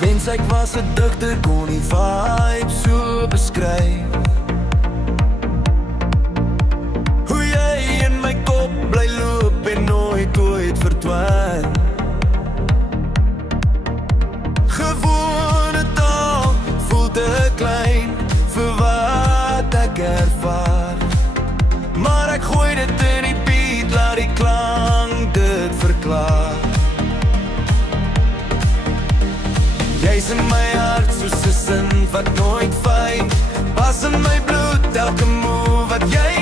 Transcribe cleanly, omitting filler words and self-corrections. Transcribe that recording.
Wens ek was 'n digter, kon die vibe so beskryf. Hoe jy in my kop bly loop en nooit ooit verdwyn. Gewone taal voel te klein vir wat ek ervaar. Maar ek gooi dit in die beat, laat die klank dit verklaar. Jy's in my hart soos 'n sin wat nooit fyn. Pas in my bloed, elke move wat jy